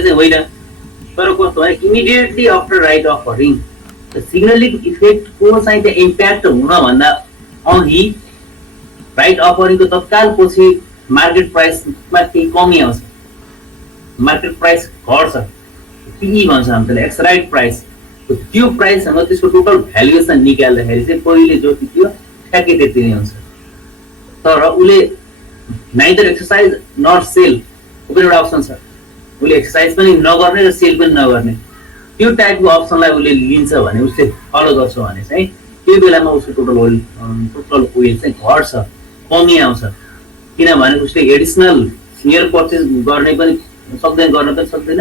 भने चाहिँ होइन, तर कस्तो भने immediately after right offering signalling इफेक्टको चाहिँ त्यो इम्प्याक्ट हुनभन्दा अघि राइट अफरिङको तत्काल पछि मार्केट प्राइसमा केही कमी आउँछ, मार्केट प्राइस घट्छ, पिई भन्छ हामी त्यसलाई, एक्स राइट प्राइस। त्यो प्राइससँग त्यसको टोटल भ्यालुएसन निकाल्दाखेरि चाहिँ पहिले जो थियो ठ्याक्कै त्यति नै हुन्छ। तर उसले नाइदर एक्सर्साइज नट सेल पनि एउटा अप्सन छ, उसले एक्सर्साइज पनि नगर्ने र सेल पनि नगर्ने, त्यो टाइपको अप्सनलाई उसले लिन्छ भने, उसले फलो गर्छ भने चाहिँ त्यो बेलामा उसको टोटल ओइल चाहिँ घट्छ, कमी आउँछ। किनभने उसले एडिसनल सेयर पर्चेस गर्ने पनि सक्दैन, गर्न पनि सक्दैन,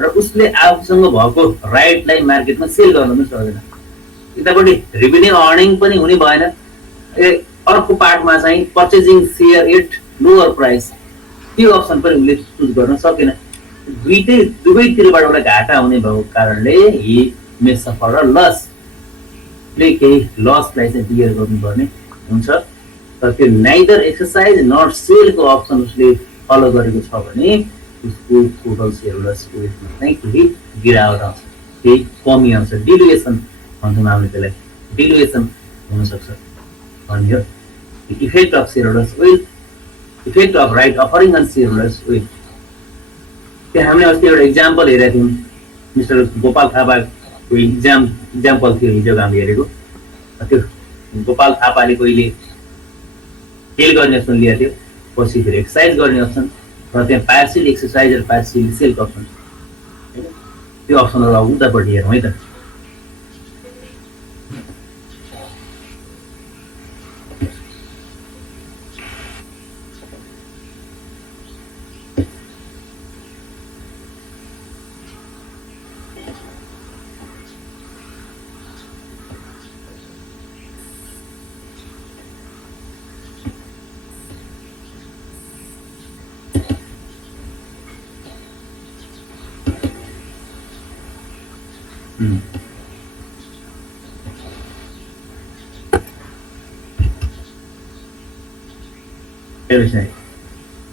र उसले आफूसँग भएको राइटलाई मार्केटमा सेल गर्न पनि सक्दैन। यतापट्टि रेभिन्यू अर्निङ पनि हुने भएन, अर्को पार्टमा चाहिँ purchasing share at lower price, त्यो अप्सन पनि उसले चुज गर्न सकेन। दुवैतिरबाट एउटा घाटा हुने भएको कारणले हि मे सफर र लसले केही लसलाई चाहिँ बियर गर्नुपर्ने हुन्छ। तर त्यो नाइदर एक्सर्साइज नट सेलको अप्सन उसले फलो गरेको छ भने उसको टोटल सेयरहोल्डर्सको उयसमा चाहिँ केही गिरावट आउँछ, केही कमी आउँछ, डिलुएसन भन्छौँ हामीले त्यसलाई, डिलुएसन हुनसक्छ भन्यो। Effect of shareholders wealth, effect of right offering on shareholders wealth, त्यहाँ हामीले अस्ति एउटा इक्जाम्पल हेरेका थियौँ, मिस्टर गोपाल थापाको इक्जाम्पल थियो हिजो हामीले हेरेको। त्यो गोपाल थापाले कहिले सेल गर्ने अप्सन लिएको थियो, पछि फेरि एक्सर्साइज गर्ने अप्सन, र त्यहाँ पार्सियल एक्सर्साइज र पार्सियल सेलको अप्सन, त्यो अप्सनहरू अब उतापट्टि हेरौँ है त।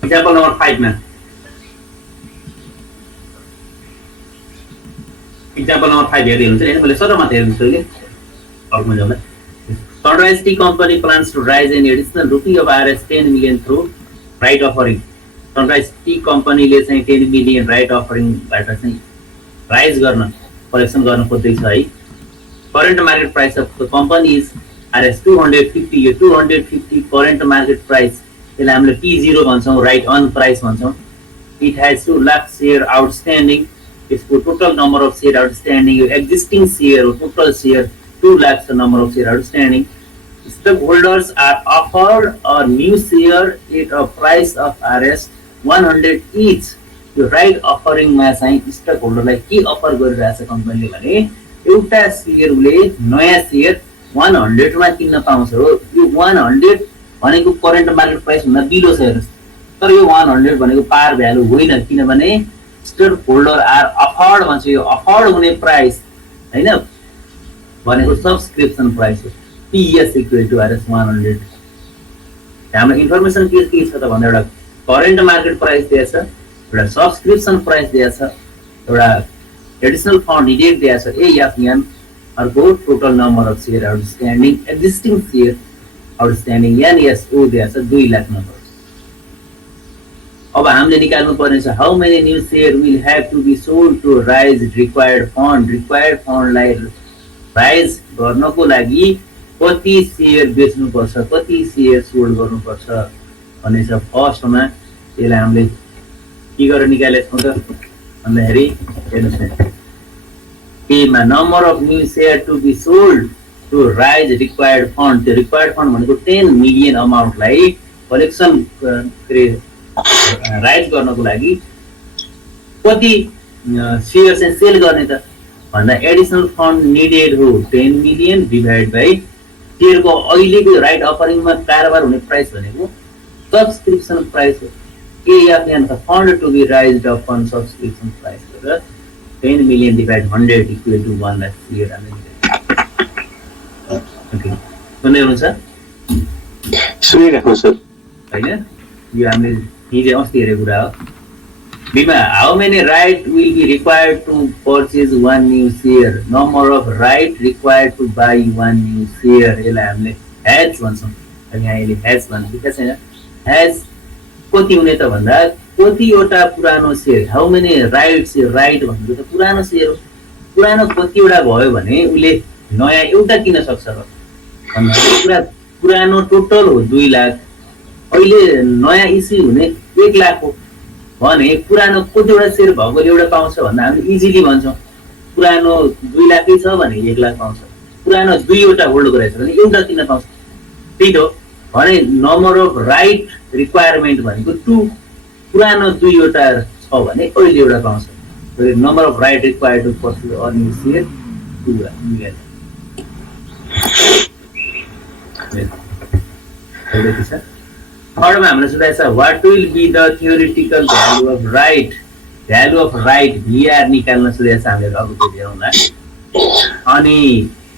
Example number 5 में, example number 5 हेर्दै हुन्छ नि, मैले सटरमा हेर्दैछु कि अर्कोमा जाउँदा। Sunrise Tea Company plans to raise an additional rupee of Rs 10 million through right offering. Sunrise Tea Company ले चाहिँ 10 million right offering बाट चाहिँ राइज गर्न, कलेक्सन गर्न खोज्दैछ है। Current market price of the company is Rs 250, यो 250 current market price, त्यसलाई हामीले P0 भन्छौँ, राइट अन प्राइस भन्छौँ। It has 2 lakh share outstanding, यसको total number of share outstanding, यो एक्जिस्टिङ सेयर हो, total share 2 lakh number of share outstanding. Stock holders are offered a new share at a price of Rs 100 each. यो right अफरिङमा चाहिँ stock होल्डरलाई के offer गरिरहेछ कम्पनीले भने एउटा सेयर उसले नयाँ सेयर 100 मा किन्न पाउँछ हो। यो 100 भनेको करेन्ट मार्केट प्राइस भन्दा बिलो छ हेर्नुस्, तर यो 100 भनेको पार भ्यालु होइन, किनभने स्टक होल्डर आर अफर्ड भन्छ, यो अफर्ड हुने प्राइस हैन भनेको सब्सक्रिप्सन प्राइस हो। PS equal to Rs 100। हाम्रो इन्फर्मेसन के छ त भन्दा एउटा करेन्ट मार्केट प्राइस दिएको छ, एउटा सब्सक्रिप्सन प्राइस दिएको छ, एउटा एडिसनल फन्ड निडेड दिएको छ AFN, अर्को total number of share outstanding, existing share outstanding NSO दिएको छ 2 लाख नम्बर। अब हामीले निकाल्नु पर्ने छ how many new share will have to be sold to raise required fund. Required फन्डलाई राइज गर्नको लागि कति सेयर बेच्नुपर्छ, कति सेयर सोल्ड गर्नुपर्छ भन्ने छ। फर्स्टमा यसलाई हामीले के गरेर निकालेको छौँ त भन्दाखेरि हेर्नुहोस् न, केमा number of new share to be sold to raise required fund. त्यो रिक्वायर्ड फन्ड भनेको 10 मिलियन अमाउन्टलाई कलेक्सन राइज गर्नको लागि कति सेयर चाहिँ सेल गर्ने त भन्दा एडिसनल फन्ड निडेड हो 10 मिलियन डिभाइड बाई सेयरको अहिलेको राइट अफरिङमा कारोबार हुने प्राइस भनेको सब्सक्रिप्सन प्राइस हो। AFN the fund to be raised upon subscription price. 10 million divided 100 equal to 1 lakh clear. Okay. सुन्दै हुनुहुन्छ? सुनिरहेको छु। हैन? यो हामीले हिजो अस्ति हेरेको कुरा हो। Bima, how many right will be required to purchase one new share? Number of right required to buy one new share. यसलाई हामीले हैज भन्छौँ। हामी अहिले हैज भन्छौँ के छैन? हैज कति हुने त भन्दा कतिवटा पुरानो share, how many rights, right भनेको त पुरानो सेयर हो। पुरानो कतिवटा भयो भने उसले नयाँ एउटा किन्न सक्छ र भन्दा पुरानो टोटल हो 2 लाख, अहिले नयाँ इस्यु हुने 1 लाख हो भने पुरानो कतिवटा सेयर भएकोले एउटा पाउँछ भन्दा हामीले इजिली भन्छौँ पुरानो 2 लाखै छ भने 1 लाख पाउँछ, पुरानो 2 वटा होल्ड गरेछ भने एउटा किन्न पाउँछ। त्यही हो भने नम्बर अफ राइट रिक्वायरमेन्ट भनेको 2, पुरानो 2 वटा छ भने अहिले एउटा पाउँछ। Number of right required to purchase a new share 2 मिलेर थर्डमा हाम्रो सोधेको छ what will be the theoretical value of right, value of right VR निकाल्न सोधेको छ हामीले अगाडि हेरौँला। अनि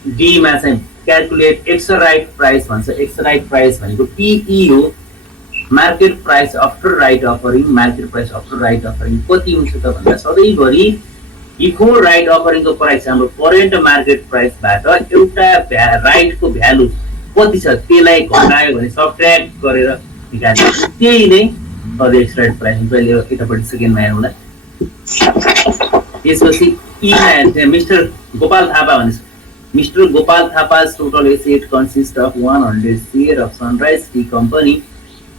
डी मा चाहिँ क्याल्कुलेट एक्स राइट प्राइस भन्छ। एक्स राइट प्राइस भनेको पीई हो, market price after right offering. Market price after right offering कति हुन्छ त भन्दा सधैँभरि बिफोर राइट अफरिङको प्राइस हाम्रो करेन्ट मार्केट प्राइसबाट एउटा राइटको भ्यालु कति छ त्यसलाई घटायो भने सबट्र्याक्ट गरेर निकाल्छ, त्यही नै सधैँ एक्स राइट प्राइस हुन्छ। अहिले यतापट्टि सेकेन्डमा हेरौँला। त्यसपछि ई मिस्टर गोपाल थापा भनेछ। Mr. Gopal Thapa's total asset consists of 100 share of Sunrise Tea Company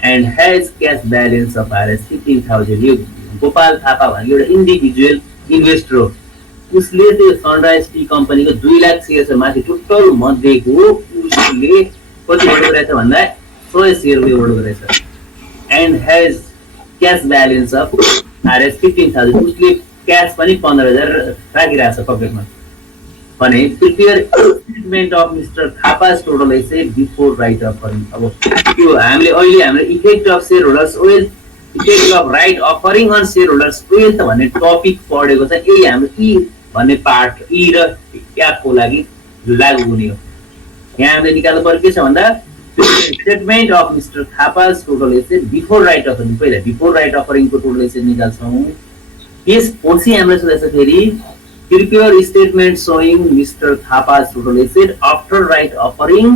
and has cash balance of Rs 15,000. यो गोपाल थापा भनेको एउटा इन्डिभिजुअल इन्भेस्टर हो। उसले त्यो सनराइज टी कम्पनीको 2 लाख सेयर छ, माथि टोटल मध्येको उसले कति होल्ड गरेछ भन्दा 100 सेयर होल्ड गरेछ। And has cash balance of Rs 15,000। उसले क्याश पनि 15,000 राखिरहेछ पकेटमा भने prepare statement of mister Thapa's total asset before right offering. अब त्यो हामीले अहिले हाम्रो effect of share holders wealth, effect of right offering on share holders wealth भन्ने टपिक पढेको छ। यही हाम्रो ई भन्ने पार्ट ई र क्यापको लागि लागू हुने हो। यहाँ हामीले निकाल्नु पर्यो के छ भन्दा statement of mister Thapa's total asset before right offering. पहिला बिफोर राइट अफरिङको टोटल एसेट निकाल्छौँ। त्यसपछि हामीले सोधेको छ फेरि prepare statement showing Mr. Thapa's total asset after right offering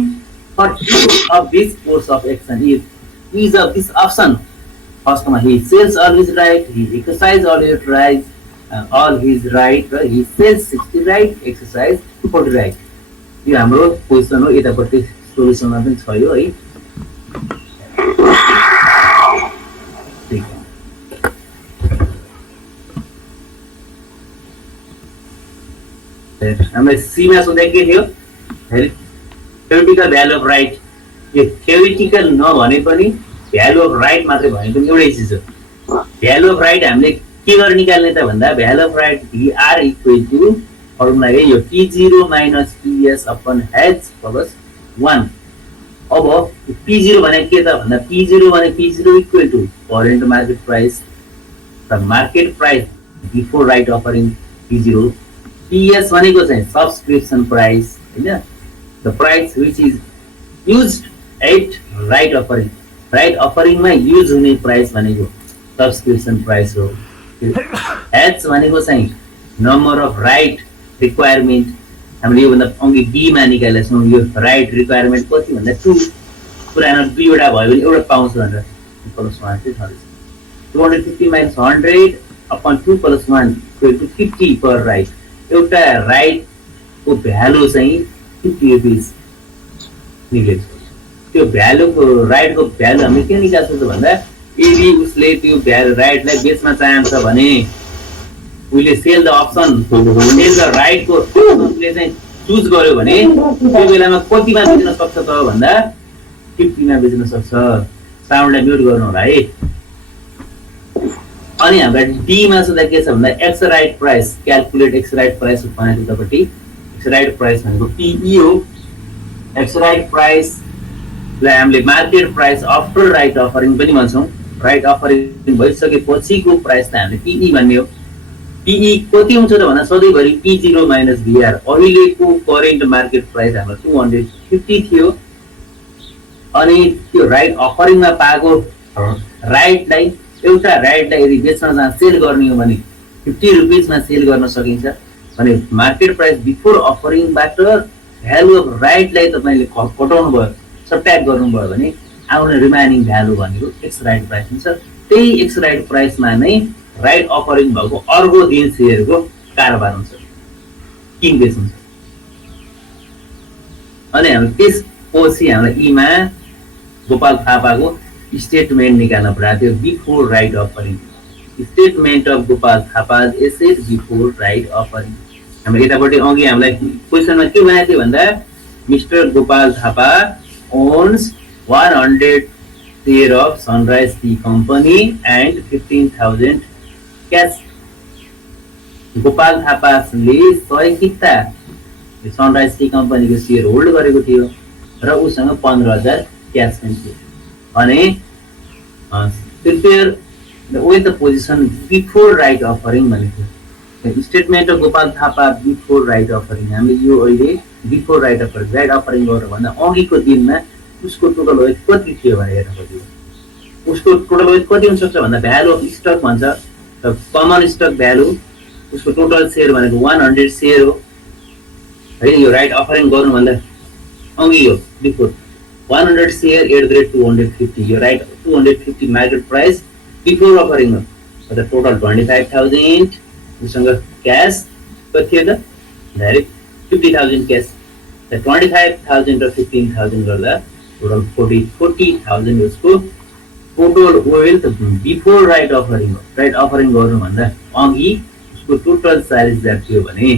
for each of this course of action. Each of this option. First one, he sells all his right, he exercises all his rights, all his right, he sells 60 right, exercise 40 right. यो हाम्रो question हो, यतापट्टि सोलुसनमा पनि छ यो है। हामीलाई सीमा सोधेको के थियो? Theoretical value of right. यो थ्योरिटिकल नभने पनि भ्यालु अफ राइट मात्रै भने पनि एउटै चिज हो। भ्यालु अफ राइट हामीले के गरेर निकाल्ने त भन्दा value of right VR equal to formula है यो P0 minus PS upon H plus 1। अब P0 भने के त भन्दा P0 भने P0 equal to current market price र market price before right offering P0। PS भनेको चाहिँ सब्सक्रिप्सन प्राइस हैन, the price which is used at right offering. Right अफरिङमा युज हुने प्राइस भनेको सब्सक्रिप्सन प्राइस हो। H भनेको चाहिँ नम्बर अफ राइट रिक्वायरमेन्ट। हामीले योभन्दा अघि डी मा निकालेका छौँ। यो राइट रिक्वायरमेन्ट कति भन्दा 2, पुरानो 2 वटा भयो भने एउटा पाउँछ भनेर प्लस 1 चाहिँ छ। 250 minus 100 upon 2 plus 1 equal to 50 per right. एउटा राइटको भ्यालु चाहिँ 50 रुपिस निक्लेछ। त्यो भ्यालुको राइटको भ्यालु हामीले के निकाल्छौँ त भन्दा यदि उसले त्यो भ्यालु राइटलाई बेच्न चाहन्छ भने उसले sell the option, sell the राइटको अप्सनले चाहिँ चुज गर्यो भने त्यो बेलामा कतिमा बेच्न सक्छ त भन्दा 50 मा बेच्न सक्छ। साउन्डलाई म्युट गर्नु होला है। अनि हाम्रो डी मा सोधा के छ भन्दा x right price, calculate x right price भनेको उतापट्टि एक्स राइट प्राइस भनेको पीई हो। एक्स राइट प्राइस लाई हामीले market price after right offering पनि भन्छौँ। राइट अफरिङ भइसकेपछिको प्राइसलाई हामीले पीई भन्ने हो। पीई कति हुन्छ त भन्दा सधैँभरि P0 माइनस भिआर। अहिलेको करेन्ट मार्केट प्राइस हाम्रो 250 थियो। अनि त्यो राइट अफरिङमा पाएको राइटलाई एउटा राइटलाई यदि बेच्न जहाँ सेल गर्ने हो भने 50 रुपिसमा सेल गर्न सकिन्छ भने मार्केट प्राइस बिफोर अफरिङबाट भ्यालु अफ राइटलाई तपाईँले कटाउनु भयो, सबट्र्याक्ट गर्नुभयो भने आउने रिमाइनिङ भ्यालु भनेको एक्स राइट प्राइस हुन्छ। त्यही एक्स राइट प्राइसमा नै राइट अफरिङ भएको अर्को दिन सेयरको कारोबार हुन्छ, किन बेच हुन्छ। अनि हामी त्यसपछि हामीलाई इमा गोपाल थापाको स्टेटमेन्ट निकाल्न परेको थियो before right offering. Statement of Gopal Thapa asset before right offering. हाम्रो यतापट्टि अघि हामीलाई क्वेसनमा के भनेको थियो भन्दा mister Gopal Thapa owns 100 share of Sunrise Tea company and 15,000 cash. Gopal थापाले 100 किता सनराइज टी कम्पनीको सेयर होल्ड गरेको थियो र उसँग 15,000 क्यास पनि थियो। अनि prepare with the position before right offering भनेको थियो। Statement of Gopal Thapa before right offering. हामीले यो अहिले बिफोर राइट अफरिङ गरेर भन्दा अघिको दिनमा उसको टोटल वेट कति थियो भनेर हेर्न खोजेको। उसको टोटल वेट कति हुन सक्छ भन्दा भ्यालु अफ स्टक भन्छ, कमन स्टक भ्यालु। उसको टोटल सेयर भनेको 100 सेयर हो है। यो राइट अफरिङ गर्नुभन्दा अघि हो before 100 share at the rate 250। यो right 250 market price before offering हो। त टोटल 25,000 उसँग क्यास कति थियो त डाइरेक्ट 50,000 क्यास। 25,000 र 15,000 गर्दा टोटल 40,000 उसको total wealth before right offering हो। राइट अफरिङ गर्नुभन्दा अघि उसको टोटल 40,000 थियो भने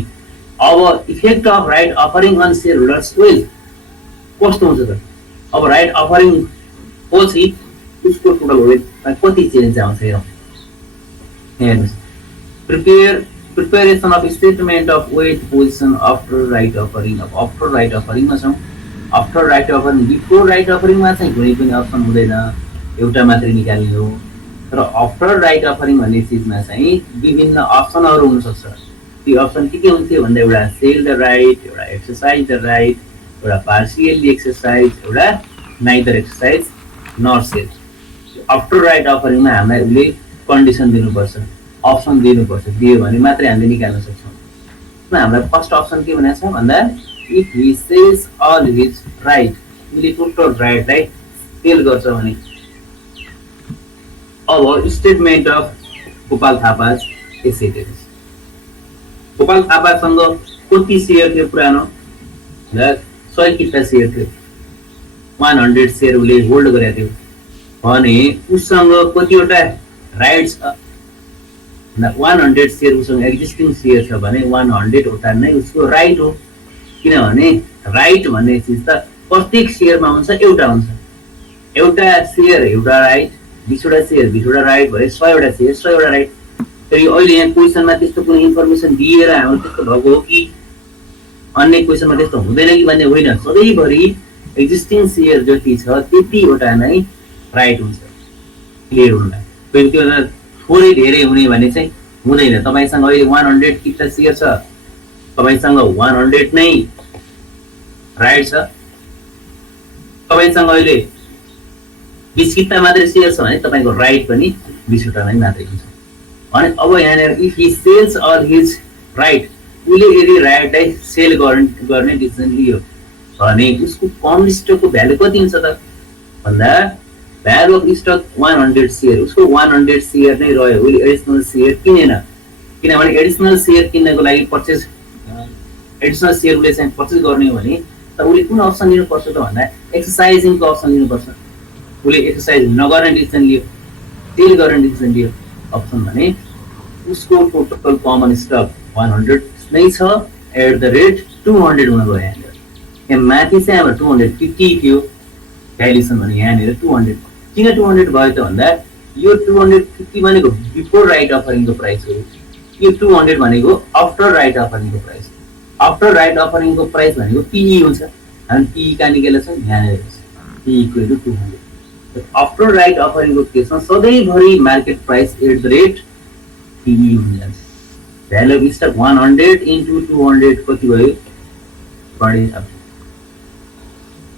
अब effect of right offering on share holders wealth कस्तो हुन्छ त। अब राइट अफरिङ पछि उसको टोटल वेल्थमा कति चेन्ज आउँछ हेर्नुहोस्। Preparation of statement of wealth position after right offering. अब आफ्टर राइट अफरिङमा छौँ। After right offering before right अफरिङमा चाहिँ कुनै पनि अप्सन हुँदैन, एउटा मात्रै निकाल्ने हो। तर आफ्टर राइट अफरिङ भन्ने चिजमा चाहिँ विभिन्न अप्सनहरू हुनसक्छ। त्यो अप्सन के हुन्थ्यो भन्दा एउटा सेल द राइट, एउटा एक्सर्साइज द राइट, एउटा पार्सियल्ली एक्सर्साइज, एउटा neither exercise nor sale. After right अफरिङमा हामीलाई उसले कन्डिसन दिनुपर्छ, अप्सन दिनुपर्छ। दियो भने मात्रै हामीले निकाल्न सक्छौँ। हामीलाई फर्स्ट अप्सन के भनेको छ भन्दा if he sells all his right, उसले टोटल राइटलाई सेल गर्छ भने। अब statement of Gopal Thapa asset. Gopal थापासँग कति सेयर थियो पुरानो 100 किता सेयर थियो। 100 सेयर उसले होल्ड गरेको थियो भने उसँग कतिवटा राइट्स 100 सेयर उसँग एक्जिस्टिङ सेयर छ भने 100 वटा नै उसको राइट हो। किनभने राइट भन्ने चिज त प्रत्येक सेयरमा हुन्छ, एउटा हुन्छ। एउटा सेयर एउटा राइट, 20 वटा सेयर 20 वटा राइट भए 100 वटा सेयर 100 वटा राइट। फेरि अहिले यहाँ क्वेसनमा त्यस्तो कुनै इन्फर्मेसन दिएर हाम्रो त्यस्तो भएको हो कि अन्य क्वेसनमा त्यस्तो हुँदैन कि भन्ने होइन। सधैँभरि एक्जिस्टिङ सेयर जति छ त्यतिवटा नै राइट हुन्छ। क्लियर हुनुलाई फेरि त्यो थोरै धेरै हुने भने चाहिँ हुँदैन। तपाईँसँग अहिले 100 किता सेयर छ, तपाईँसँग 100 नै राइट छ। तपाईँसँग अहिले 20 किता मात्रै सेयर छ भने तपाईँको राइट पनि 20 वटा नै मात्रै हुन्छ। अनि अब यहाँनिर if he sells all his right, उसले यदि राइटलाई सेल गर्ने डिसिजन लियो भने उसको कमन स्टकको भ्यालु कति हुन्छ त भन्दा भ्यालु अफ स्टक 100 सेयर। उसको 100 सेयर नै रह्यो, उसले एडिसनल सेयर किनेन। किनभने एडिसनल सेयर किन्नको लागि पर्चेस एडिसनल सेयर उसले चाहिँ पर्चेस गर्ने हो भने त उसले कुन अप्सन लिनुपर्छ त भन्दा एक्सर्साइजिङको अप्सन लिनुपर्छ। उसले एक्सर्साइज नगर्ने डिसिजन लियो, सेल गर्ने डिसिजन लियो अप्सन भने उसको टोटल कमन स्टक 100 नै छ एट द रेट 200 हुन गयो। यहाँ माथि चाहिँ अब 250 थियो भ्यालुएसन भने यहाँनिर 200। किन 200 भयो त भन्दा यो 250 भनेको बिफोर राइट अफरिङको प्राइस हो, यो 200 भनेको आफ्टर राइट अफरिङको प्राइस। आफ्टर राइट अफरिङको प्राइस भनेको पिई हुन्छ। हामी पिई कहाँ निकालेको छ यहाँनिर P E equal to 200। After right अफरिङको केसमा सधैँभरि market price at the rate P E हुन्छ। भ्यालु अफ स्टक 100 इन्टु 200 कति भयो 20,000।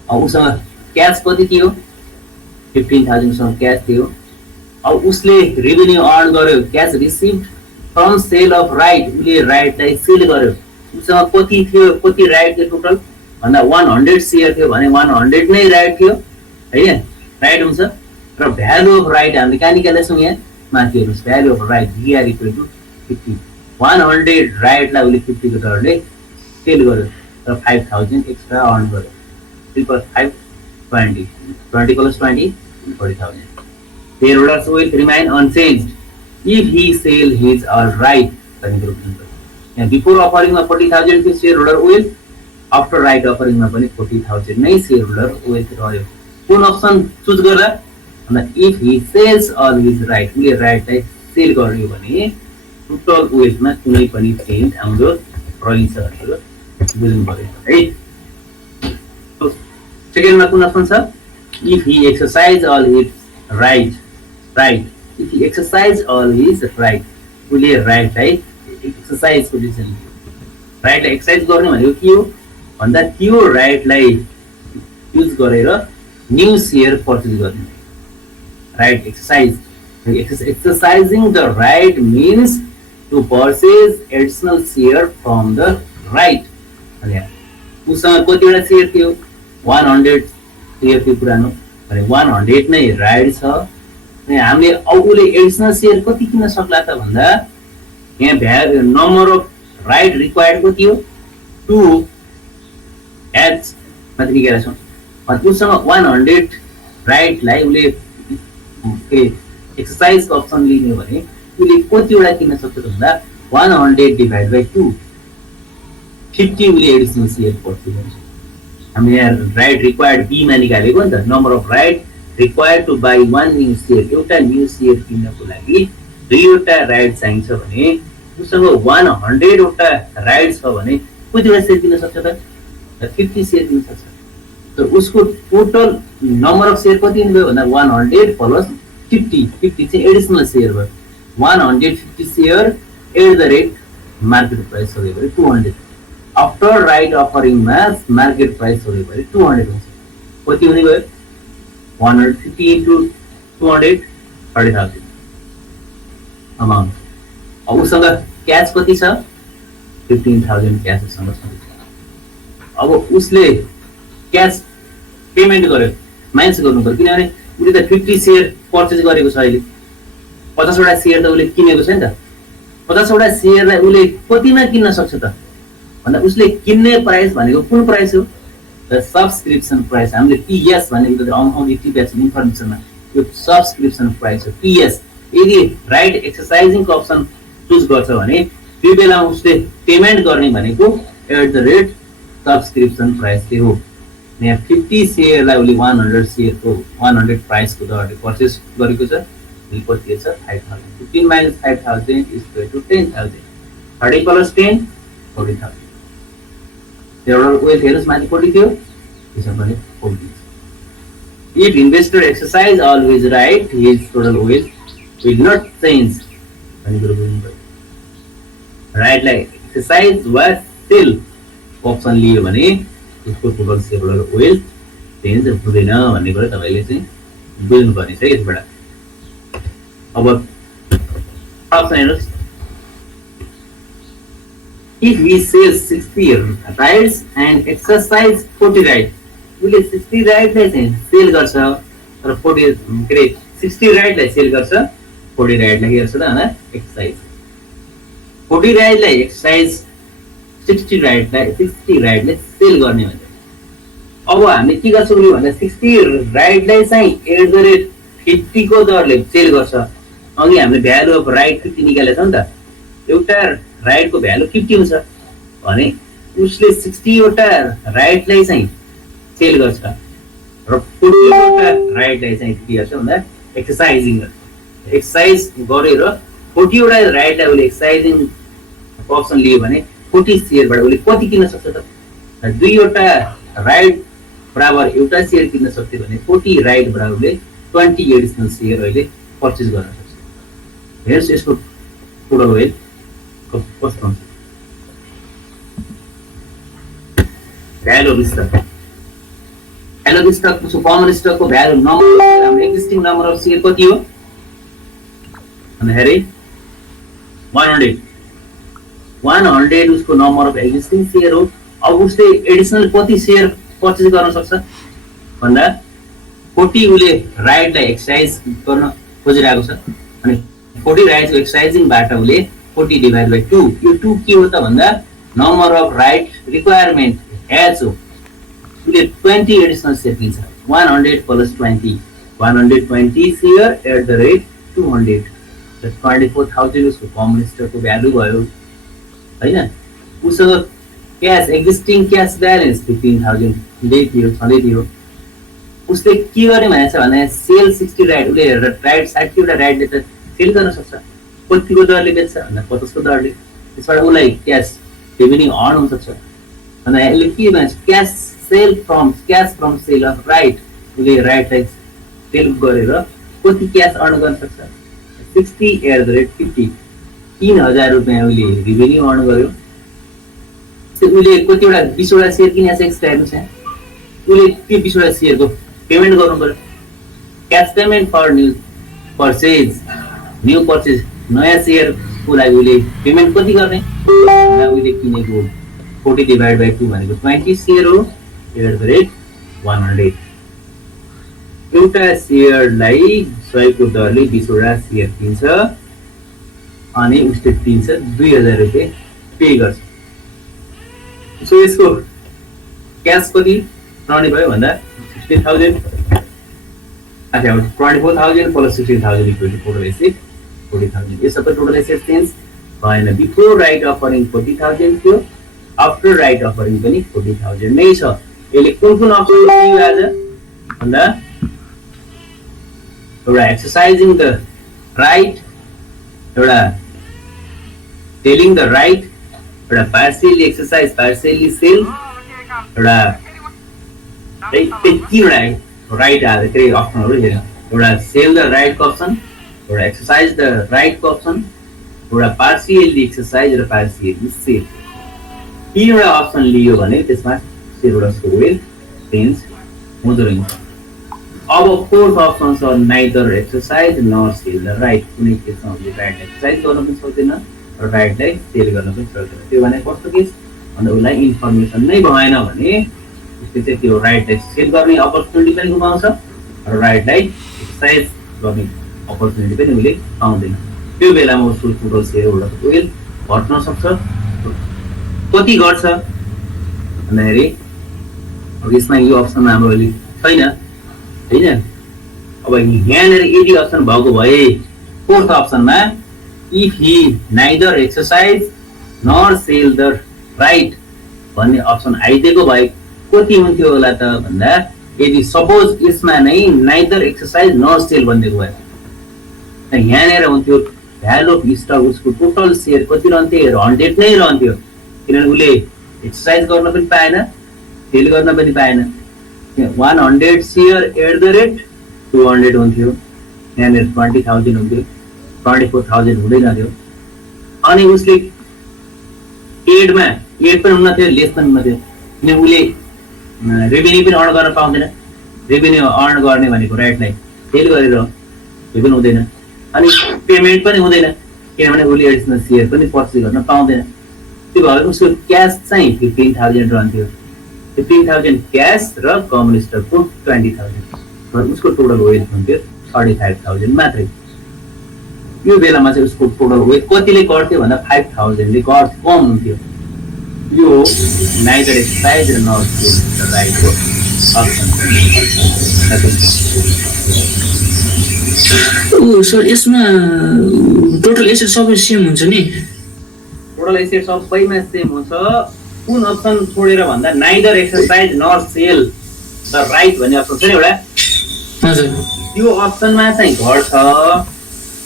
अब उसँग क्यास कति थियो 15,000 उसँग क्यास थियो। अब उसले रेभेन्यू अर्न गर्यो, cash receive from sale of right, उसले राइटलाई सेल गर्यो, उसँग कति थियो, कति राइट थियो टोटल भन्दा 100 सेयर थियो भने 100 नै राइट थियो हैन, राइट हुन्छ। र भ्यालु अफ राइट हामीले कहाँ निकालेछौँ, यहाँ माथि हेर्नुहोस्, value of right VR equal to 50, 100 राइटलाई उसले 50 को दरले सेल गर्यो र 5000 एक्स्ट्रा अर्न गर्यो, 3+5 20, 20 + 20 40,000। Shareholders will remain unchanged if he sell his all right। Before अफरिङमा 40,000 थियो शेयरहोल्डर वेल, आफ्टर राइट अफरिङमा पनि 40,000 नै शेयरहोल्डर वेल रह्यो। कुन अप्सन चुज गर्दा भन्दा if he sells all his right, उसले राइटलाई सेल गर्यो भने टोटल वेल्थमा कुनै पनि चेन्ज आउँदो रहन्छ भनेर बुझ्नु पर्यो है। सेकेन्डमा कुन अप्सन छ, if he exercise all his right, if he exercise all his right, उसले राइटलाई एक्सरसाइजको डिसिजन, राइटलाई एक्सरसाइज गर्ने भनेको के हो भन्दा त्यो राइटलाई युज गरेर न्यू सेयर पर्चेज गर्ने, right exercise. Exercising the right means to purchase additional share from the right. उसँग कतिवटा सेयर थियो, 100 सेयर थियो पुरानो भने 100 नै राइट छ। हामीले अब उसले एडिसनल सेयर कति किन्न सक्ला त भन्दा यहाँ नम्बर अफ राइट रिक्वायर्ड कति हो, 2 एच माथि निकालेका छौँ। उसँग 100 राइटलाई उसले एक्सरसाइजको अप्सन लिने भने उसले कतिवटा किन्न सक्छ भन्दा 100 डिभाइड बाई 2, 50 उसले एडिसनल सेयर पर्चेज गर्छ। हामीले यहाँ राइट रिक्वायर्ड बीमा निकालेको नि त, number of right required to buy 1 new share, एउटा न्यू सेयर किन्नको लागि 2वटा राइट चाहिन्छ भने उसँग 100 वटा राइट छ भने कतिवटा सेयर किन्न सक्छ त, 50 सेयर किन्न सक्छ। त उसको टोटल नम्बर अफ सेयर कति भयो भन्दा 100 + 50, 50 चाहिँ एडिसनल सेयर भयो। 150 share at the rate market price हो भने 200, आफ्टर राइट अफरिङमा मार्केट प्राइस हो भने 200 हुन्छ। कति हुने भयो, 150 into 200 30,000 अमाउन्ट। अब उसँग क्यास कति छ, 15,000 क्यास उसँग छ। अब उसले क्यास पेमेन्ट गर्यो, माइनस गर्नु पर्यो किनभने उसले त 50 सेयर पर्चेज गरेको छ, अहिले 50 वटा सेयर त उसले किनेको छ नि त। 50 वटा सेयरलाई उसले कतिमा किन्न सक्छ त भन्दा उसले किन्ने प्राइस भनेको कुन प्राइस हो, द सब्सक्रिप्सन प्राइस। हामीले टीएस भनेको त आउँदै टीपीएस इन्फर्मेसनमा यो सब्सक्रिप्सन प्राइस हो, टीएस। यदि राइट एक्सरसाइजिङको अप्सन चुज गर्छ भने त्यो बेला उसले पेमेन्ट गर्ने भनेको at the rate subscription price हो। यहाँ 50 सेयरलाई उसले 100 सेयरको 100 प्राइसको दरले पर्चेस गरेको छ, कति छ 5,000। 15 - 5,000 = 10,000, 30 + 10 40,000। एउटा वेल्थ हेर्नुहोस् माथि 40 थियो, त्यसमा पनि 40। If investor exercise always right, his total wealth will not change। Right लाई एक्सरसाइज वा सेल अप्सन लियो भने उसको टोटल शेयरहोल्डर वेल्थ चेन्ज हुँदैन भन्ने कुरा तपाईले चाहिँ बुझ्नु पर्ने छ यसबाट। अब अप्सन हेर्नुस्, if he sells 60 rights and exercise 40 rights, उसले 60 राइट लाई चाहिँ सेल गर्छ र 60 राइट लाई सेल गर्छ, 40 राइट लाई के गर्छ त एक्सरसाइज। 40 राइट लाई एक्सरसाइज, 60 राइट लाई सेल गर्ने भन्छ। अब हामीले के गर्छौँ भन्दा 60 राइट लाई चाहिँ एट द रेट 50 को दरले सेल गर्छ। अघि हामीले भ्यालु अफ राइट 50 निकालेको छ नि त, एउटा राइटको भ्यालु 50 हुन्छ भने उसले 60 वटा राइटलाई चाहिँ सेल गर्छ र 40 वटा राइटलाई चाहिँ के गर्छ भन्दा एक्सरसाइजिङ गर्छ। एक्सरसाइज गरेर 40 वटा राइटलाई उसले एक्सरसाइजिङ अप्सन लियो भने 40 सेयरबाट उसले कति किन्न सक्छ त, 2 वटा राइट बराबर एउटा सेयर किन्न सक्थ्यो भने 40 राइट बराबरले 20 एडिसनल सेयर अहिले पर्चेज गर्न सक्छ। हेर्नुस् यसको टोटल वेल्थ कस्तो हुन्छ। Value of stock, value of stock common स्टकको भ्यालु नम्बर, हाम्रो एक्जिस्टिङ नम्बर अफ सेयर कति हो भन्दाखेरि 100 उसको नम्बर अफ एक्जिस्टिङ सेयर हो। अब उसले एडिसनल कति सेयर पर्चेस गर्न सक्छ भन्दा 40 उसले राइटलाई एक्सर्साइज गर्न खोजिरहेको छ अनि 40 राइटको एक्सर्साइजिङबाट उसले 40 डिभाइड बाइ 2 यो 2 के हो त भन्दा number of right requirement as हो। उसले 20 एडिसनल सेयर किन्छ 100 plus 20 120 share at the rate 200 24,000 उसको कमन स्टकको भ्यालु भयो हैन। उसँग क्यास एक्जिस्टिङ क्यास ब्यालेन्स 15,000 छँदै थियो। उसले के गर्ने भनेको छ भने सेल 60 राइट उसले राइट 60 वटा राइटले त सेल गर्न सक्छ। कतिको दरले बेच्छ भन्दा 50 को दरले। त्यसबाट उसलाई क्यास रेभेन्यू अर्न हुन सक्छ। अनि यसले के भन्छ cash from sale of right उसले राइटलाई सेल गरेर कति क्यास अर्न गर्न सक्छ 60 एट द रेट 50 3,000 रुपियाँ उसले रेभेन्यू अर्न गर्यो। उसले कतिवटा 20 वटा सेयर किनेको छ एक्स्ट्रा हेर्नुहोस् यहाँ उसले त्यो 20 वटा सेयरको पेमेन्ट गर्नु पर्यो। Cash payment for new purchase नयाँ सेयरको लागि उसले पेमेन्ट कति गर्ने उसले किनेको 40 डिभाइड बाइ 2 भनेको 20 सेयर हो एट द रेट 100। एउटा सेयरलाई 100 को दरले 20 वटा सेयर किन्छ अनि उसले दिन्छ 2,000 रुपियाँ पे गर्छ। सो यसको क्यास कति रहने भयो भन्दा 60,000 अच्छा 24,000 plus 16,000 equal to total asset 40,000। यो सबै टोटल एसेट चेन्ज भएन। बिफोर राइट अफरिङ 40,000 थियो आफ्टर राइट अफरिङ पनि 40,000 नै छ। यसले कुन अप्सन दियो आज भन्दा एउटा एक्सर्साइजिङ द राइट एउटा टेलिङ द राइट एउटा पार्शियली एक्सर्साइज पार्शियली सेल एउटा तीनवटा राइट आएर के अप्सनहरू हेर्नु एउटा सेल द राइटको अप्सन एउटा एक्सर्साइज द राइटको अप्सन एउटा पार्शियली एक्सर्साइज र पार्शियली सेल तीनवटा अप्सन लियो भने त्यसमा सेयरहोल्डर्सको वेल्थ चेन्ज हुँदो रहेछ। अब फोर्थ अप्सन छ neither exercise nor sell the right कुनै केसमा उसले राइट एक्सर्साइज गर्न पनि सक्दैन र राइटलाई सेल गर्न पनि सक्दैन। त्यो भने कस्तो केस भन्दा उसलाई इन्फर्मेसन नै भएन भने उसले चाहिँ त्यो राइटलाई सेल गर्ने अपर्च्युनिटी पनि गुमाउँछ र राइटलाई एक्सर्साइज गर्ने अपर्च्युनिटी पनि उसले पाउँदैन। त्यो बेलामा उसको टोटल सेयरहोल्डरको वेल्थ घट्न सक्छ। कति घट्छ भन्दाखेरि अब यसमा यो अप्सनमा हाम्रो अहिले छैन हैन। अब यहाँनिर यदि अप्सन भएको भए फोर्थ अप्सनमा if he neither exercise nor sell the right भन्ने अप्सन आइदिएको भए कति हुन्थ्यो होला त भन्दा यदि सपोज यसमा नै नाइदर एक्सर्साइज नर सेल भनिदिएको भए यहाँनिर हुन्थ्यो भ्यालु अफ स्टक उसको टोटल सेयर कति रहन्थ्यो 100 नै रहन्थ्यो किनभने उसले एक्सर्साइज गर्न पनि पाएन सेल गर्न पनि पाएन। 100 सेयर एट द रेट 200 हुन्थ्यो यहाँनिर 20,000 हुन्थ्यो 24,000 हुँदैन थियो अनि उसले एडमा एड पनि हुन थियो लेस पनि हुन थियो किनभने उसले रेभेन्यू पनि अर्न गर्न पाउँदैन। रेभेन्यू अर्न गर्ने भनेको राइटलाई सेल गरेर त्यो पनि हुँदैन अनि पेमेन्ट पनि हुँदैन किनभने उसले एडिसनल सेयर पनि पर्चेस गर्न पाउँदैन। त्यो भएर उसको क्यास चाहिँ 15,000 रहन्थ्यो 15,000 क्यास र कमन स्टकको 20,000 र उसको टोटल वेल्थ हुन्थ्यो 35,000 मात्रै। यो बेलामा चाहिँ उसको टोटल वेल्थ कतिले घट्थ्यो भन्दा 5,000 ले कम हुन्थ्यो। यो नाइदर एक्सर्साइज र नर सेल राइटको अप्सन। ओ सर यसमा टोटल एसेट सबै सेम हुन्छ नि टोटल एसेट सबैमा सेम हुन्छ। कुन अप्सन छोडेर भन्दा neither exercise nor sell the right भन्ने अप्सन छ नि एउटा हजुर त्यो अप्सनमा चाहिँ घट्छ।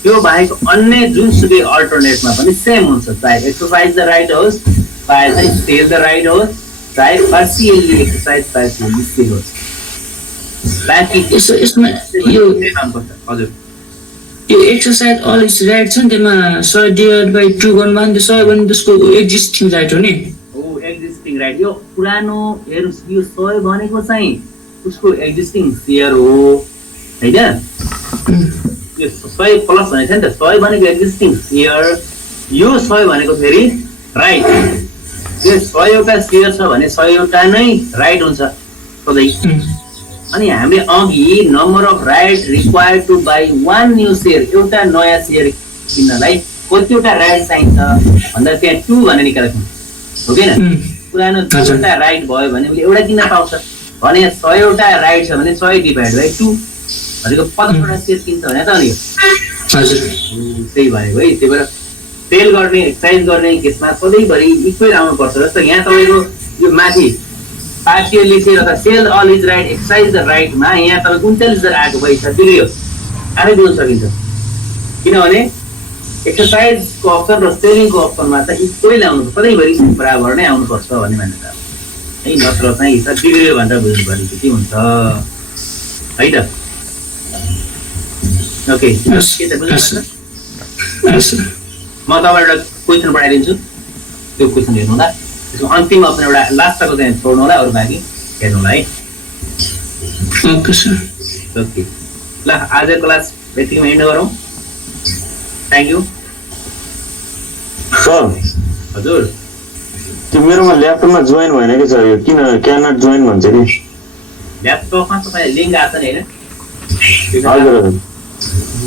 त्यो बाहेक अन्य जुनसुकै अल्टरनेटमा पनि सेम हुन्छ चाहे एक्सर्साइज द राइट होस् चाहे चाहिँ सेल द राइट होस् चाहे पार्शियली एक्सर्साइज पार्शियली सेल होस् बाँकी यसमा यो हजुर यो एक्सर्साइज अल इज राइट छ नि त्यसमा 100 डिभाइड बाइ 2 गर्नु भने 100 भने त्यसको एक्जिस्टिङ राइट हो नि हो एक्जिस्टिङ राइट। यो पुरानो हेर्नुस् यो 100 भनेको चाहिँ उसको एक्जिस्टिङ सेयर हो हैन। यो 100 प्लस भनेको छ नि त 100 भनेको एक्जिस्टिङ सेयर यो 100 भनेको फेरि राइट यो 100 एउटा सेयर छ भने 100 एउटा नै राइट हुन्छ सधैँ अनि हामीले अघि number of right required to buy one new share एउटा नयाँ सेयर किन्नलाई कतिवटा राइट चाहिन्छ भन्दा त्यहाँ 2 भनेर निकालेको हो किन पुरानो 2 वटा राइट भयो भने उसले एउटा किन्न पाउँछ भने 100 वटा राइट छ भने 100 डिभाइड बाइ 2 भनेको 50 वटा सेयर किन्छ भने त नि हजुर त्यही भनेको है त्यही भएर सेल गर्ने एक्सर्साइज गर्ने केसमा सधैँभरि इक्वल आउनुपर्छ जस्तो यहाँ तपाईँको यो माथि पार्टियली सेल अथवा sell all is right exercise the राइटमा यहाँ तपाईँको 39,000 आएको पैसा दियो आफै बुझ्न सकिन्छ किनभने एक्सर्साइजको अप्सन र सेलिङको अप्सनमा त इक्वल आउनु सधैँभरि बराबर नै आउनुपर्छ भन्ने मान्यता है नत्र चाहिँ हिसाब बिग्रियो भनेर बुझ्नु पर्ने के हुन्छ है त ओके के त बुझ्नु म तपाईँलाई एउटा क्वेसन पठाइदिन्छु त्यो क्वेसन हेर्नु होला त्यसको अन्तिम अप्सन एउटा लास्टको चाहिँ छोड्नु होला अरू बाँकी हेर्नु होला है ओके सर ओके ल आजको क्लास यतिमा एन्ड गरौँ थ्याङ्क यू सर हजुर त्यो मेरोमा ल्यापटपमा जोइन भएन कि सर यो किन क्यानट जोइन भन्छ कि ल्यापटपमा तपाईँले लिङ्क आएको छ नि होइन हजुर हजुर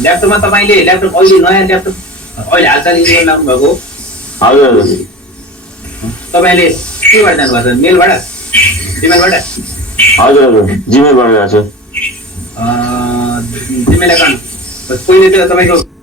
ल्यापटपमा तपाईँले ल्यापटप अहिले नयाँ ल्यापटप अहिले हालचाल इन्स्टल लाउनु भएको हजुर हजुर तपाईँले केबाट जानुभएको छ मेलबाट जिमेलबाट हजुर हजुर जिमेलबाट गएको छ जिमेल एकाउन्ट पहिले त तपाईँको